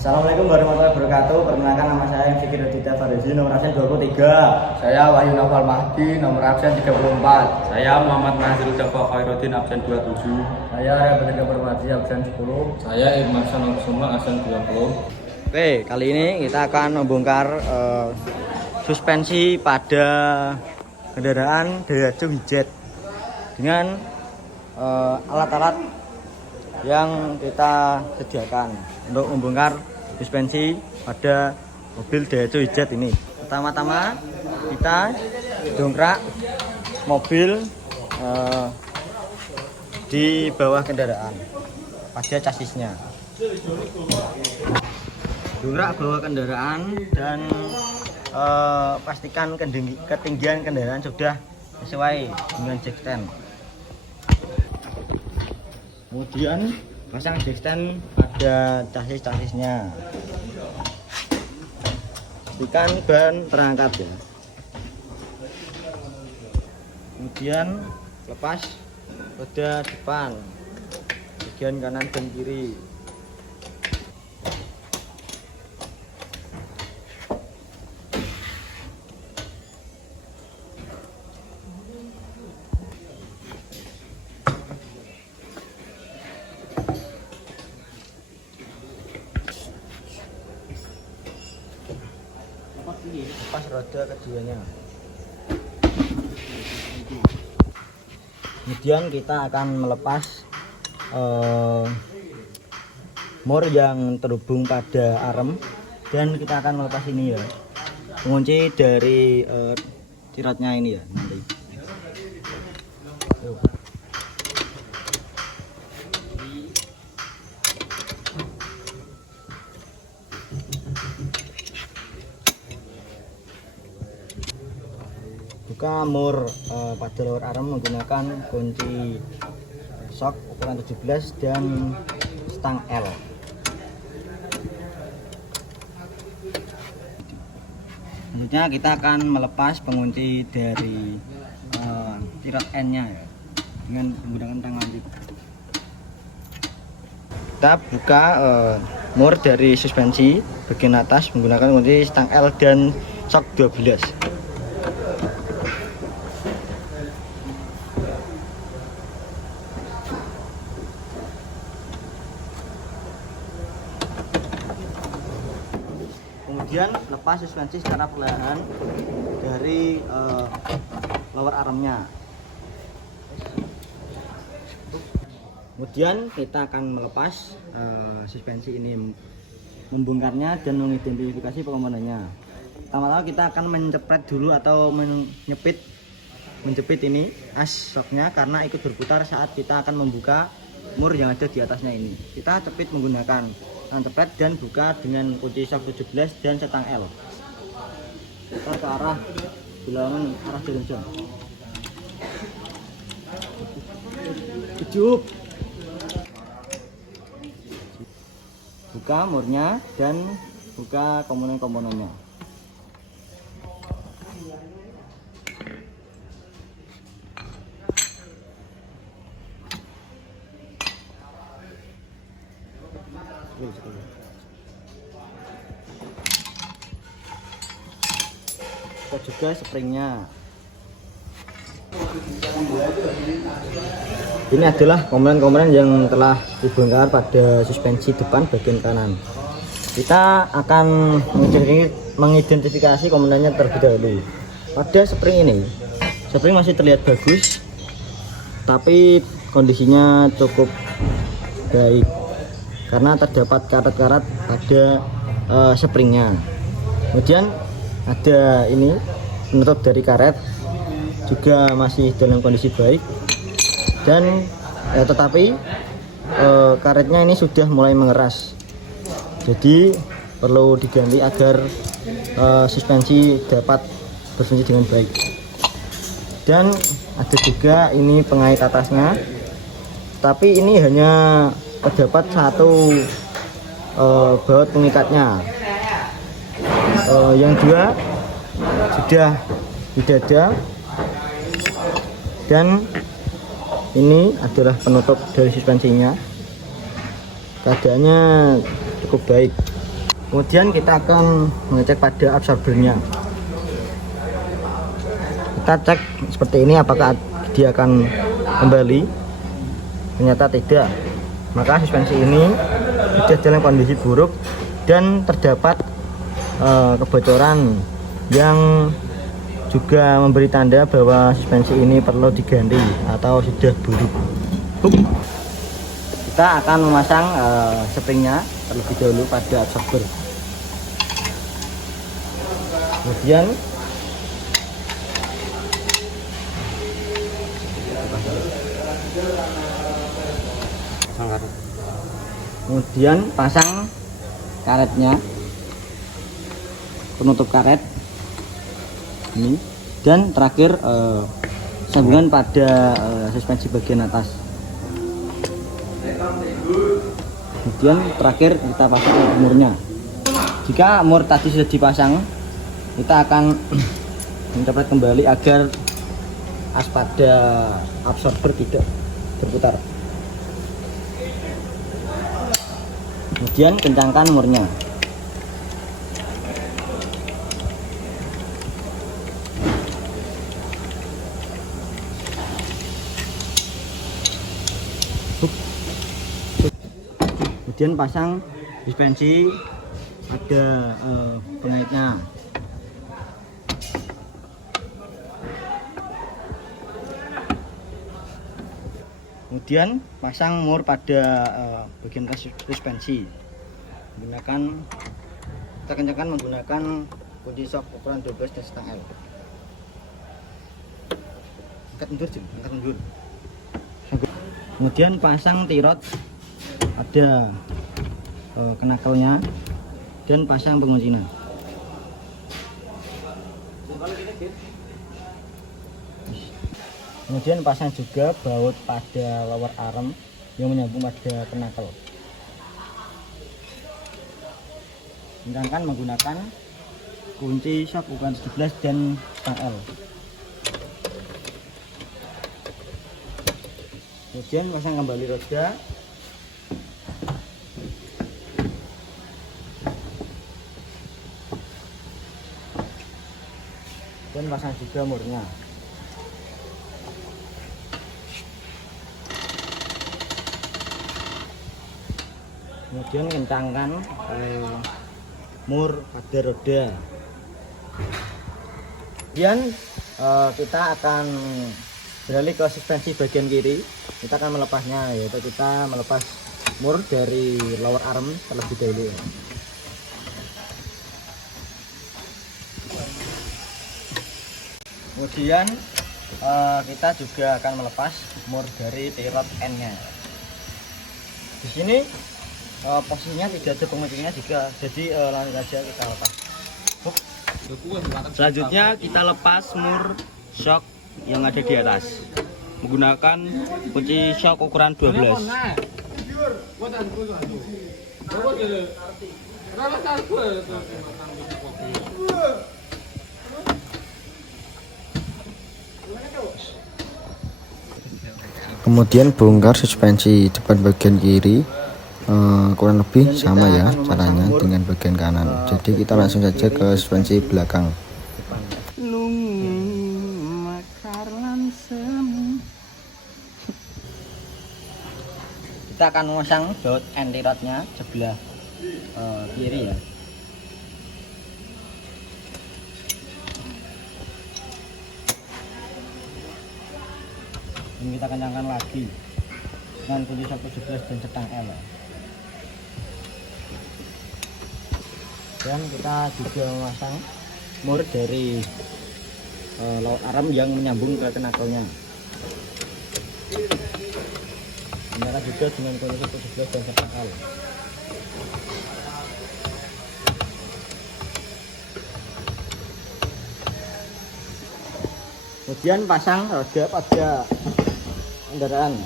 Assalamualaikum warahmatullahi wabarakatuh. Perkenalkan, nama saya Fikri Raditya Farezi, nomor absen 23. Saya Wahyu Naufal Mahdi, nomor absen 34. Saya Muhammad Nazrul Dafa Khairuddin, absen 27. Saya Ramadhan Permadi, absen 10. Saya Irman Kusuma, absen 20. Oke, kali ini kita akan membongkar suspensi pada kendaraan Daihatsu Wijet dengan alat-alat yang kita sediakan untuk membongkar suspensi pada mobil Daihatsu Wijet ini. Pertama-tama kita dongkrak mobil di bawah kendaraan pada chassisnya. Dongkrak bawah kendaraan dan pastikan ketinggian kendaraan sudah sesuai dengan jack stand. Kemudian pasang jack stand pada chassis-chassisnya. Pastikan ban terangkat ya. Kemudian lepas roda depan, bagian kanan dan kiri. Lepas roda keduanya. Kemudian kita akan melepas mur yang terhubung pada arem, dan kita akan melepas ini ya, pengunci dari tiratnya ini ya nanti. Yuk. Buka mur pada lower arm menggunakan kunci shock ukuran 17 dan stang L. Selanjutnya kita akan melepas pengunci dari tirat N nya ya, dengan menggunakan tangan. Kita buka mur dari suspensi bagian atas menggunakan kunci stang L dan shock 12. Kemudian lepas suspensi secara perlahan dari lower armnya. Kemudian kita akan melepas suspensi ini, membongkarnya dan mengidentifikasi komponennya. Pertama-tama kita akan menjepret dulu atau menjepit ini as shocknya, karena ikut berputar saat kita akan membuka mur yang ada di atasnya ini. Kita cepit menggunakan jepret dan buka dengan kunci shock 17 dan setang L. Kita ke arah bilangan arah jalan jam. Hidup. Buka murnya dan buka komponen-komponennya. Kita juga springnya. Ini adalah komponen-komponen yang telah dibongkar pada suspensi depan bagian kanan. Kita akan mengidentifikasi komponennya terlebih dahulu. Pada spring ini, spring masih terlihat bagus, tapi kondisinya cukup baik karena terdapat karat-karat pada springnya. Kemudian ada ini penutup dari karet, juga masih dalam kondisi baik, dan tetapi karetnya ini sudah mulai mengeras, jadi perlu diganti agar suspensi dapat berfungsi dengan baik. Dan ada juga ini pengait atasnya, tapi ini hanya terdapat satu baut pengikatnya, yang dua sudah di dada, dan ini adalah penutup dari suspensinya. Keadaannya cukup baik. Kemudian kita akan mengecek pada absorbernya. Kita cek seperti ini apakah dia akan kembali. Ternyata tidak. Maka suspensi ini sudah dalam kondisi buruk dan terdapat kebocoran yang juga memberi tanda bahwa suspensi ini perlu diganti atau sudah buruk. Kita akan memasang springnya terlebih dahulu pada absorber. Kemudian pasang karetnya, penutup karet ini, dan terakhir sambungan pada suspensi bagian atas. Kemudian terakhir kita pasang murnya. Jika mur tadi sudah dipasang, kita akan mencoba kembali agar as pada absorber tidak berputar. Kemudian kencangkan murnya. Kemudian pasang suspensi ada pengaitnya. Kemudian pasang mur pada bagian suspensi. Kita kencangkan menggunakan kunci shock ukuran 12 dan setengah L. Angkat mundur. Kemudian pasang tirot ada kenakelnya dan pasang penguncinya. Kemudian pasang juga baut pada lower arm yang menyambung pada kenakel. Kencangkan menggunakan kunci shock ukuran 17 dan setengah L. Kemudian pasang kembali roda. Dan pasang juga murnya. Kemudian kencangkan mur pada roda. Kemudian kita akan beralih ke suspensi bagian kiri. Kita akan melepasnya, yaitu kita melepas mur dari lower arm terlebih dahulu. Kemudian kita juga akan melepas mur dari tirot N-nya. Di sini posisinya tidak ada penguncinya juga, jadi langsung saja kita lepas. Selanjutnya kita lepas mur shock yang ada di atas menggunakan kunci shock ukuran 12. Kemudian bongkar suspensi depan bagian kiri, kurang lebih sama ya caranya dengan bagian kanan. Jadi kita langsung saja ke suspensi belakang. Kita akan memasang baut anti-rotnya sebelah kiri ya. Ini kita kencangkan lagi dengan kunci shock 17 dan setengah L. Dan kita juga memasang mur dari lower arm yang menyambung ke kenakelnya. Nyala juga dengan kunci shock 17 dan setengah L. Kemudian pasang roda pada kendaraan.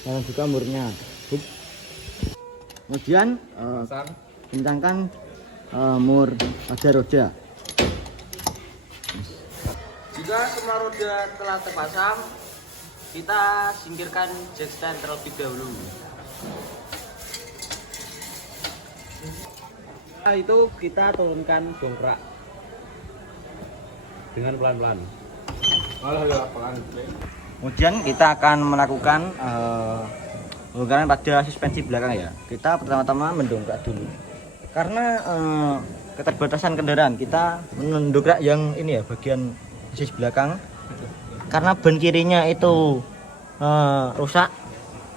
Dan juga murnya. Kemudian kencangkan mur pada roda. Jika semua roda telah terpasang, kita singkirkan jack stand terlebih dahulu. Setelah itu kita turunkan dongkrak dengan pelan-pelan. Kemudian kita akan melakukan pembongkaran pada suspensi belakang ya. Kita pertama-tama mendongkrak dulu. Karena keterbatasan kendaraan, kita mendongkrak yang ini ya, bagian sisi belakang. Karena ban kirinya itu rusak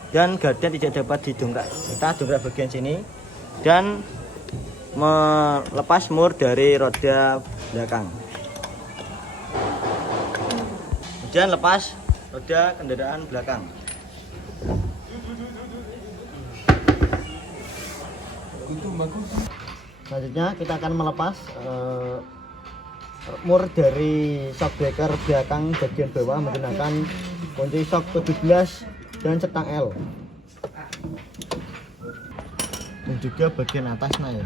dan gardan tidak dapat didongkrak. Kita dongkrak bagian sini dan melepas mur dari roda belakang. Kemudian lepas roda kendaraan belakang. Selanjutnya kita akan melepas mur dari shock breaker belakang bagian bawah menggunakan kunci shock 17 dan cetang L, dan juga bagian atasnya ya.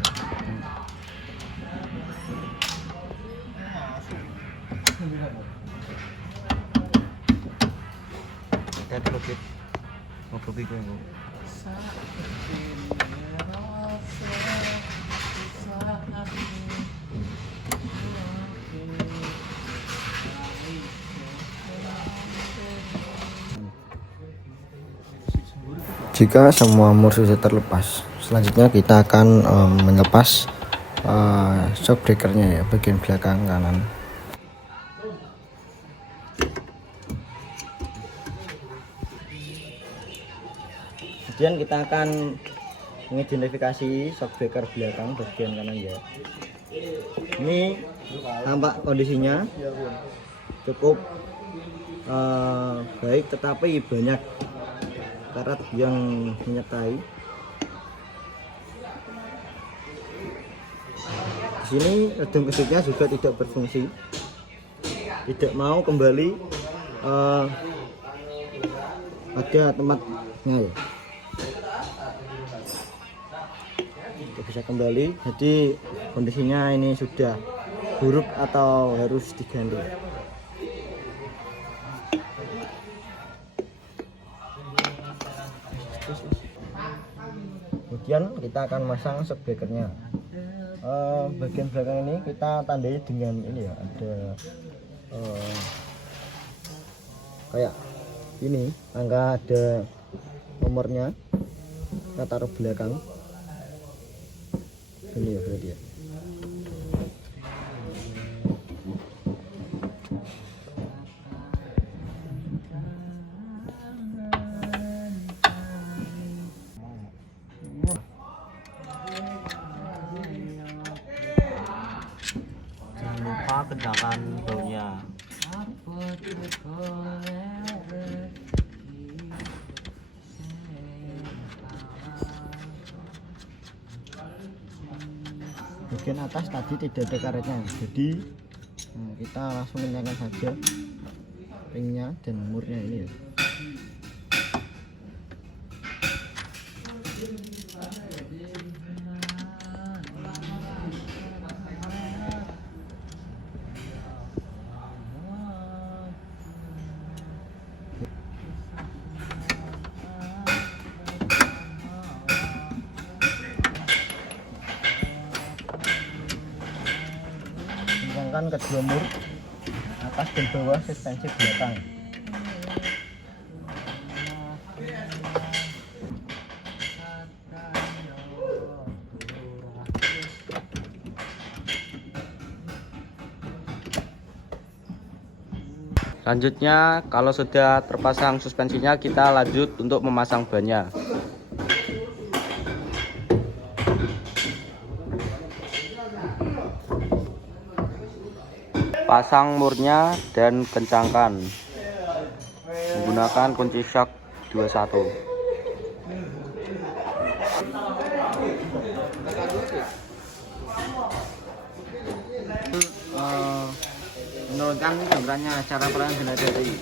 Jika semua mur sudah terlepas, selanjutnya kita akan melepas shock breakernya ya, bagian belakang kanan. Kemudian kita akan mengidentifikasi shock breaker belakang bagian kanan ya. Ini tampak kondisinya cukup baik, tetapi banyak karat yang menyertai. Di sini redung kesiknya juga tidak berfungsi, tidak mau kembali pada tempatnya ya. Tidak bisa kembali, jadi kondisinya ini sudah buruk atau harus diganti. Kemudian kita akan masang shock breakernya. Bagian belakang ini kita tandai dengan ini ya, ada kayak ini angka, ada nomornya, kita taruh belakang ini ya, berarti ya. Jangan lupa kencangkan baunya. Bagian atas tadi tidak ada karetnya, jadi kita langsung kencangkan saja ringnya dan murnya ini ya. Kencangkan kedua mur atas dan bawah suspensi belakang. Selanjutnya, kalau sudah terpasang suspensinya, kita lanjut untuk memasang bannya. Pasang murnya dan kencangkan menggunakan kunci shock 21. Menurunkan jumlahnya cara peran dari